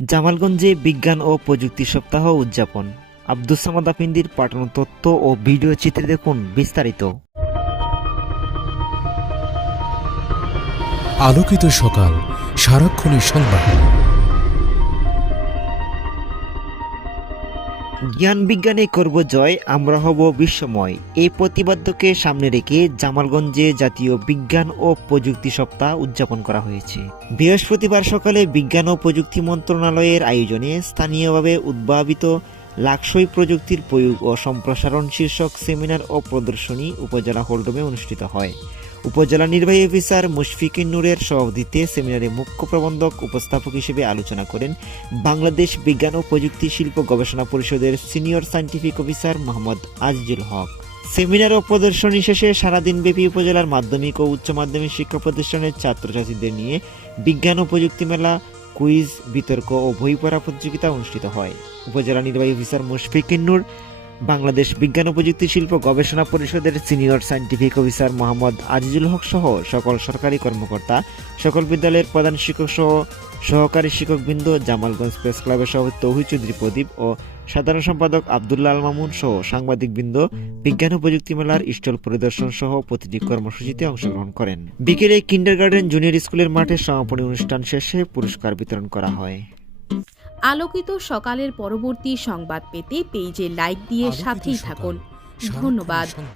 জামালগঞ্জে বিজ্ঞান ও প্রযুক্তি সপ্তাহ উদযাপন। আব্দুস সামাদ আফিন্দির পাঠানো তথ্য ও ভিডিও চিত্রে দেখুন বিস্তারিত। আলোকিত সকাল, সারাক্ষণের সংবাদ। জ্ঞান বিজ্ঞানে করব জয়, আমরা হব বিশ্বময়। এই প্রতিবাদ্যকে সামনে রেখে জামালগঞ্জে জাতীয় বিজ্ঞান ও প্রযুক্তি সপ্তাহ উদযাপন করা হয়েছে। বৃহস্পতিবার সকালে বিজ্ঞান ও প্রযুক্তি মন্ত্রণালয়ের আয়োজনে স্থানীয়ভাবে উদ্ভাবিত লাকসই প্রযুক্তির প্রয়োগ ও সম্প্রসারণ শীর্ষক সেমিনার ও প্রদর্শনী উপজেলা হলরুমে অনুষ্ঠিত হয়। উপজেলা নির্বাহী অফিসার মুশফিকিন নূরের সভাপতিত্বে সেমিনারে মুখ্য প্রবন্ধক উপস্থাপক হিসেবে আলোচনা করেন বাংলাদেশ বিজ্ঞান ও প্রযুক্তি শিল্প গবেষণা পরিষদের senior scientific officer Mohammad Azizul Haque. Seminar ও প্রদর্শনী শেষে সারাদিনব্যাপী উপজেলার মাধ্যমিক ও উচ্চ মাধ্যমিক শিক্ষা প্রতিষ্ঠানের ছাত্রছাত্রীদের নিয়ে বিজ্ঞান ও প্রযুক্তি মেলা কুইজ বিতর্ক ও বই পড়া প্রতিযোগিতা অনুষ্ঠিত হয়। উপজেলা নির্বাহী অফিসার মুশফিক নূর বাংলাদেশ বিজ্ঞান ও প্রযুক্তি শিল্প গবেষণা পরিষদের senior scientific officer Mohammad Azizul Haque সহ সকল সরকারি কর্মকর্তা, সকল বিদ্যালয়ের প্রধান শিক্ষক সহ সহকারী শিক্ষকবৃন্দ, জামালগঞ্জ প্রেস ক্লাবের সভাপতি তৌহিদ চৌধুরী প্রদীপ ও সাধারণ সম্পাদক আবদুল্লাহ আল মামুন সহ সাংবাদিকবৃন্দ, বিজ্ঞান ও প্রযুক্তি মেলার স্টল পরিদর্শন সহ প্রতিটি কর্মসূচিতে অংশগ্রহণ করেন। বিকেলে কিন্ডারগার্ডেন জুনিয়র স্কুলের মাঠে সমাপনী অনুষ্ঠান শেষে পুরস্কার বিতরণ করা হয়। আলোকিত সকালের পরবর্তী সংবাদ পেতে পেজে লাইক দিয়ে সাথেই থাকুন। ধন্যবাদ।